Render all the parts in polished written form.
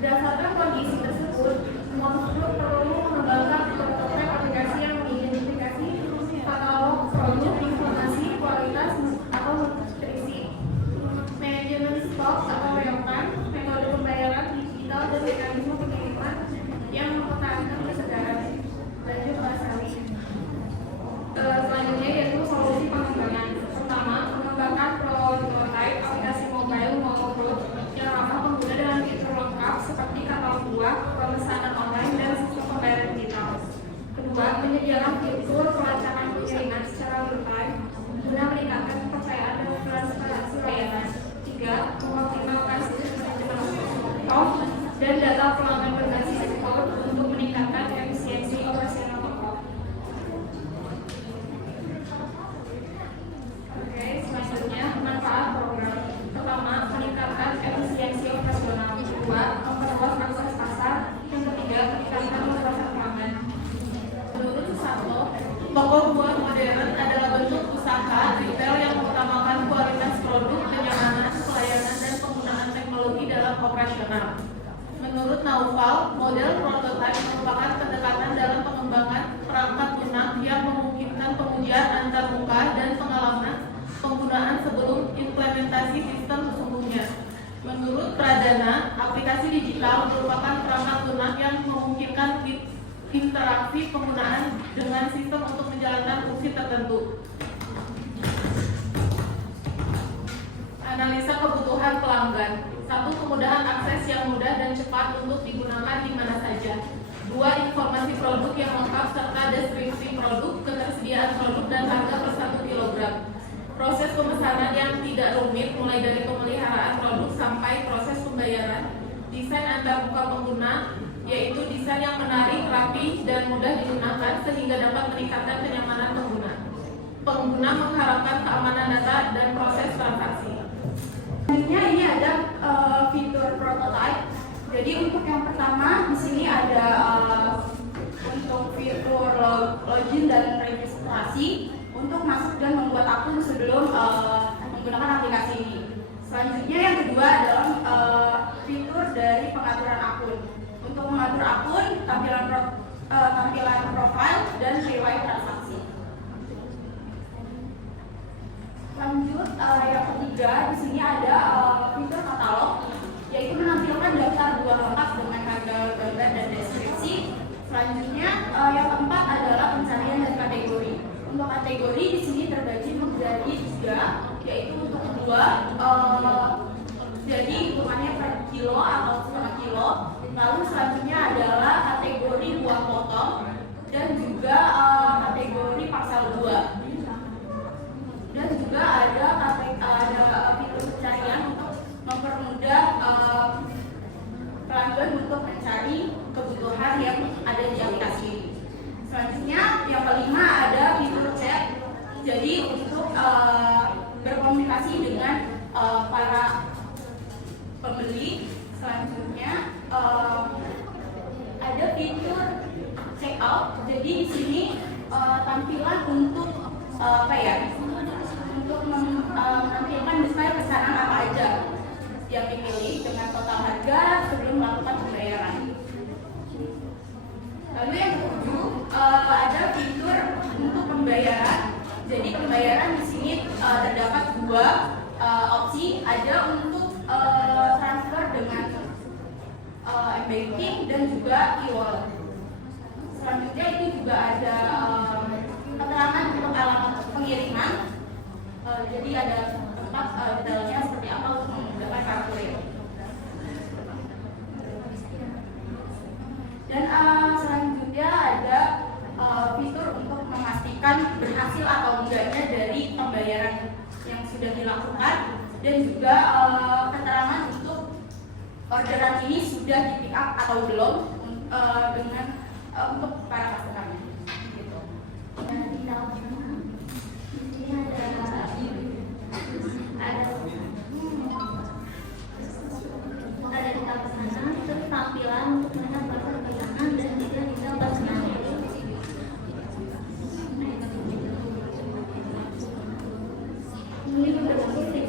Berdasarkan kondisi tersebut, semua psikolog perlu mengembangkan prototipe aplikasi yang mengidentifikasi katalog produk, informasi, kualitas, atau nutrisi, manajemen stok atau real time, metode pembayaran digital, dan mekanisme pengiriman yang mempertahankan kesegaran. Lanjut Pak Sari. Selanjutnya yaitu solusi pengembangan. Pertama, mengembangkan prototipe aplikasi mobile maupun yang ramah pengguna dengan fitur lengkap seperti katalog buah, pemesanan online, dan sistem pembayaran digital. Kedua, menyediakan fitur pelacakan pengiriman secara real time guna meningkatkan kepercayaan dan transparansi layanan. Tiga, mengoptimalkan sistem manajemen stok dan data pelanggan berbasis cloud untuk meningkatkan efisiensi operasional toko. Oke, selanjutnya manfaat program. Pertama, meningkatkan efisiensi operasional. Kedua, memperluas akses pasar. Yang ketiga, meningkatkan kepuasan pelanggan. Menurut Susanto, toko buah modern adalah bentuk usaha retail yang mengutamakan kualitas produk, kenyamanan, pelayanan, dan penggunaan teknologi dalam operasional. Menurut Naufal, model prototipe merupakan pendekatan dalam pengembangan perangkat lunak yang memungkinkan pengujian antarmuka dan pengalaman penggunaan sebelum implementasi sistem sesungguhnya. Menurut Pradana, aplikasi digital merupakan perangkat lunak yang memungkinkan interaksi penggunaan dengan sistem untuk menjalankan fungsi tertentu. Analisa kebutuhan pelanggan. 1. Kemudahan akses yang mudah dan cepat untuk digunakan di mana saja. 2. Informasi produk yang lengkap serta deskripsi produk, ketersediaan produk, dan harga per 1 kg. Proses pemesanan yang tidak rumit mulai dari pemeliharaan produk sampai proses pembayaran. Desain antarmuka pengguna, yaitu desain yang menarik, rapi, dan mudah digunakan sehingga dapat meningkatkan kenyamanan pengguna. Pengguna mengharapkan keamanan data dan proses transaksi. Selanjutnya ini ada fitur prototype. Jadi untuk yang pertama di sini ada untuk fitur login dan registrasi untuk masuk dan membuat akun sebelum menggunakan aplikasi ini. Selanjutnya yang kedua adalah fitur dari pengaturan akun. Untuk mengatur akun, tampilan profil dan riwayat transaksi. Lanjut, yang ketiga di sini ada fitur katalog, yaitu menampilkan daftar buah lengkap dengan harga, gambar, dan deskripsi. Selanjutnya, yang keempat adalah pencarian dan kategori. Untuk kategori di sini terbagi menjadi 3, yaitu untuk buah, jadi hitungannya per kilo atau setengah kilo. Lalu selanjutnya adalah kategori buah potong dan juga kategori parsel buah. Dan juga ada fitur pencarian untuk mempermudah pelanggan untuk mencari kebutuhan yang ada di aplikasi ini. Selanjutnya yang kelima ada fitur chat, jadi untuk berkomunikasi dengan para pembeli. Selanjutnya ada fitur checkout, jadi di sini tampilan untuk untuk menampilkan detail pesanan apa aja yang dipilih dengan total harga sebelum melakukan pembayaran. Lalu yang ketujuh ada fitur untuk pembayaran. Jadi pembayaran di sini terdapat 2 opsi, ada untuk transfer dengan banking dan juga e-wallet. Selanjutnya itu juga ada keterangan untuk alamat pengiriman. Jadi ada tempat detailnya seperti apa untuk memudahkan kalkulir. Dan selanjutnya ada fitur untuk memastikan berhasil atau enggaknya dari pembayaran yang sudah dilakukan, dan juga keterangan untuk orderan ini sudah di pick up atau belum dengan untuk para customer. Gitu. Dan di dalam ini ada di dalam sana itu tampilan untuk mereka perjalanan dan juga di dalam sana. Ini beberapa teknik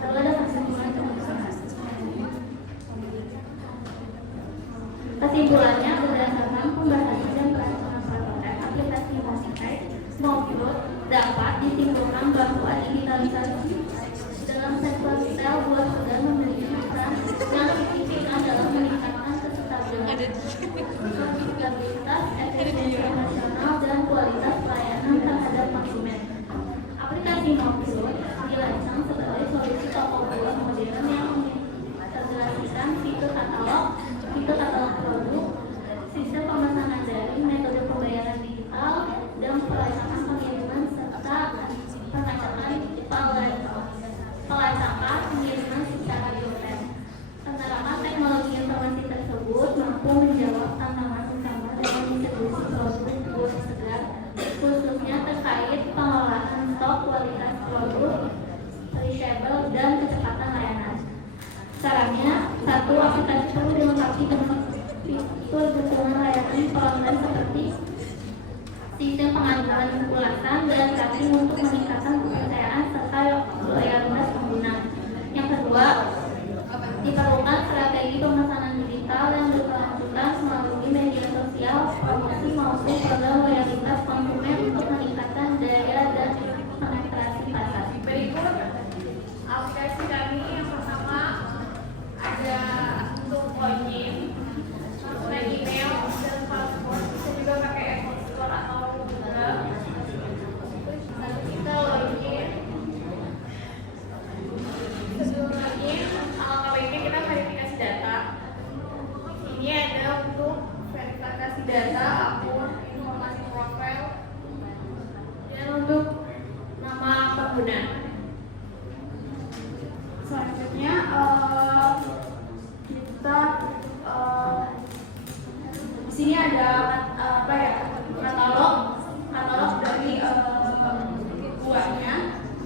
kalau ada maupun dirancang sebagai solusi toko buah modern yang mengintegrasikan fitur katalog produk, sistem pemesanan daring, metode pembayaran digital, dan pelacakan pengiriman serta pelacakan pengiriman secara real-time. Penerapan teknologi informasi tersebut mampu menjawab tantangan utama dalam distribusi produk buah segar, khususnya terkait pengolahan stok, kualitas produk, perishable, dan kecepatan layanan. Caranya, satu, aplikasi perlu dilengkapi dengan fitur dukungan layanan pelanggan seperti sistem pengaduan ulasan dan tracking untuk meningkatkan kepercayaan serta loyalitas pengguna. Yang kedua, diperlukan strategi pemesanan digital yang berkelanjutan melalui media sosial, promosi maupun program loyalitas konsumen untuk meningkatkan daya dan penetrasi pasar. Berikut aplikasi kami yang pertama ada untuk login, menggunakan email dan password, bisa juga pakai Apple Store atau Google. Lalu kita login. Sebelum login, alangkah baiknya kita verifikasi data. Ini ada untuk verifikasi data, akun, informasi profil, dan untuk nama pengguna. Selanjutnya kita di sini ada katalog dari buahnya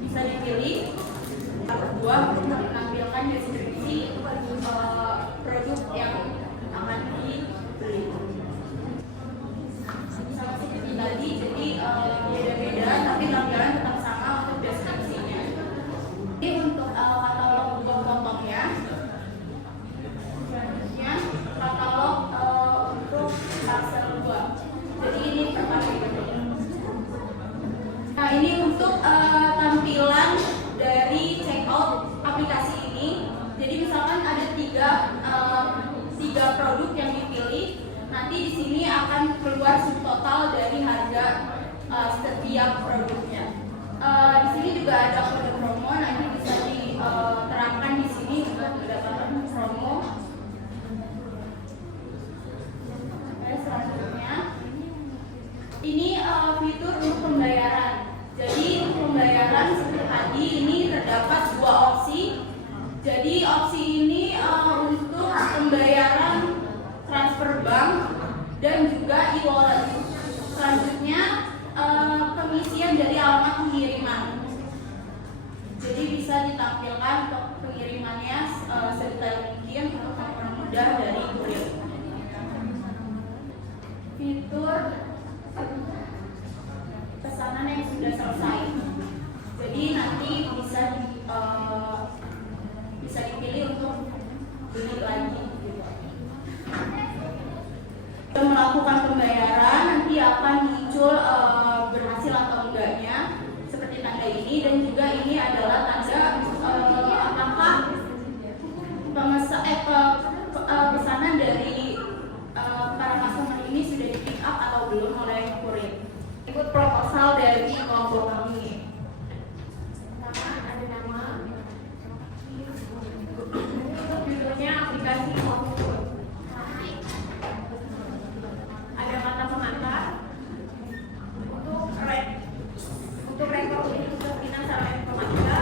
bisa dipilih. Kedua, menampilkan deskripsi produk yang akan dibeli. Sama seperti tadi, jadi beda-beda tapi tampilan tetap sama untuk deskripsinya. Ini untuk katalog buah-buahnya. Selanjutnya katalog untuk hasil buah. Jadi ini pertama. Nah, ini untuk tampilan dari checkout aplikasi ini. Jadi misalkan ada tiga produk yang dipilih, nanti di sini akan keluar subtotal dari harga setiap produknya. Di sini juga ada kode promo, nanti bisa diterapkan di sini untuk mendapatkan promo. Selanjutnya, ini fitur untuk pembayaran. Jadi untuk pembayaran seperti tadi ini terdapat dua opsi. Jadi opsi ini untuk pembayaran transfer bank dan juga e-wallet. Selanjutnya pengisian dari alamat pengiriman. Jadi bisa ditampilkan pengirimannya sedetail mungkin untuk mempermudah dari kurir. Fitur pesanan yang sudah selesai. Jadi nanti bisa dipilih untuk beli lagi. Kita melakukan pembayaran, nanti akan muncul berhasil atau enggaknya seperti tanda ini, dan juga ini adalah tanda apakah pesanan dari para customer ini sudah di pick up atau belum oleh kurir. Ikut proposal dari kelompok kami. Pertama ada nama, judulnya aplikasi Mofood. Ada kata pengantar untuk rekor Universitas Bina Sarana Informatika,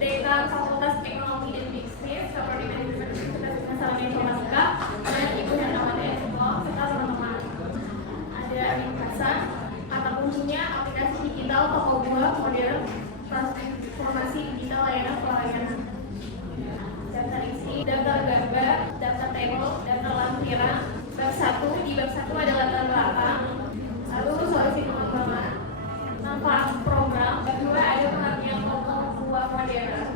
Dekan Fakultas Teknologi dan Bisnis seperti Universitas Bina Sarana Informatika, dan Ibu Hermawati Esco serta teman-teman. Ada ringkasan, kata kuncinya aplikasi digital toko buah modern, transformasi digital layanan pelayanan. Daftar isi, daftar gambar, daftar table, daftar lampiran. Bab 1, di bab 1 ada latar belakang, lalu solusi pengembangan, manfaat program. Bab 2 ada pengertian toko buah modern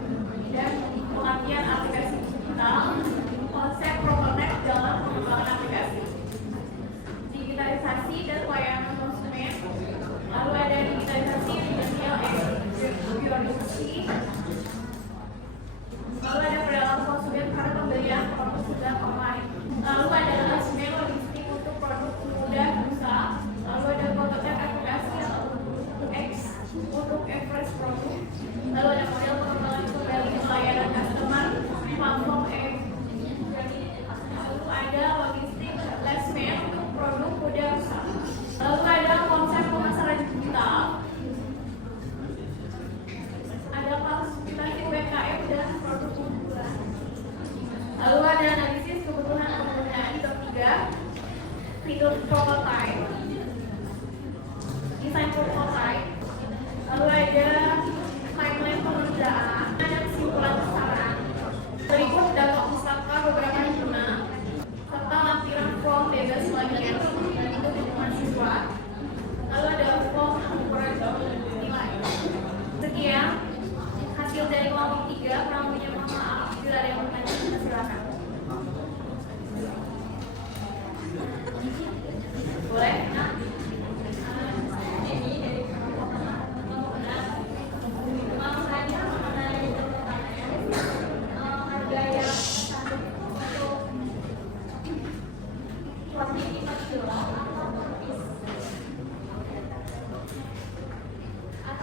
dan pengertian aplikasi digital, konsep prototipe dalam pengembangan aplikasi, digitalisasi dan pelayanan konsumen. Lalu ada digitalisasi finansial bioindustri. Lalu ada perilaku konsumen pada pembelian produk sedang online. Lalu ada manajemen logistik untuk produk mudah rusak. Lalu ada prototipe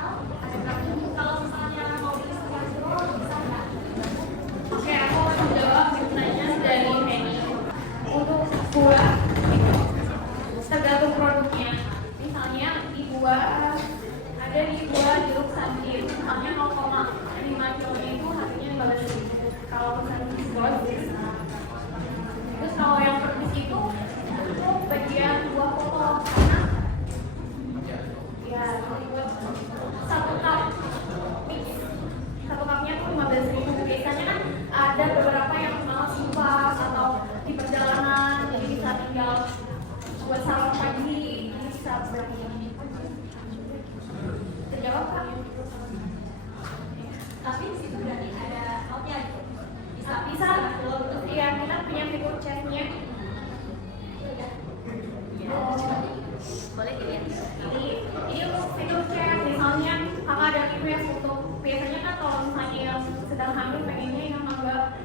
Kalau misalnya mau beli sesuatu bisa nggak? Oke, aku akan jawab pertanyaan dari Henny. Untuk buah, tergantung produknya. Misalnya di buah, ada di buah jeruk sandwich, misalnya 0,5 kilonya itu harganya 15.000. Kalau sandwich bagus. Terus kalau yang pedes itu bagian buah pokok, karena ya buat satu cup mix, satu cupnya tuh 15.000. Biasanya kan ada beberapa yang malas simpas atau di perjalanan, jadi bisa tinggal buat sarapan pagi, ini bisa berapa. Terjawab kan? Tapi di situ berarti ada outnya gitu. Bisa, iya kita punya fitur chatnya. Boleh dilihat. Ini untuk fitur chat, misalnya kakak ada request untuk, biasanya kan kalau misalnya yang sedang hamil pengennya yang agak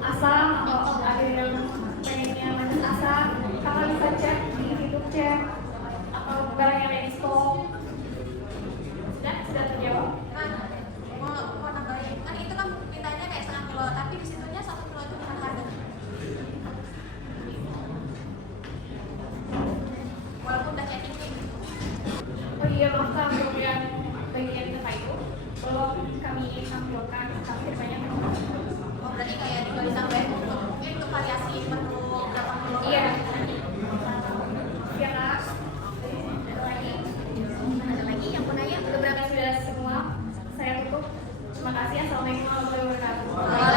asam atau ada yang pengennya manis asam, kakak bisa cek di fitur chat atau barang yang ada di stok. Sudah terjawab? Mau nambahin, kan itu kan mintanya kayak setengah kilo, tapi di situnya 1 kilo itu bukan harga. Walaupun udah checking nih. Oh iya, maaf Kak, untuk yang bagian kita itu belum kami tampilkan, tapi banyak. Oh berarti kayak tinggal ditambahin untuk mungkin untuk variasi menu berapa kilo. Iya. Iya Kak. Ada lagi yang mau nanya? Udah berapa sudah semua? Saya tutup. Terima kasih. Assalamualaikum warahmatullahi wabarakatuh.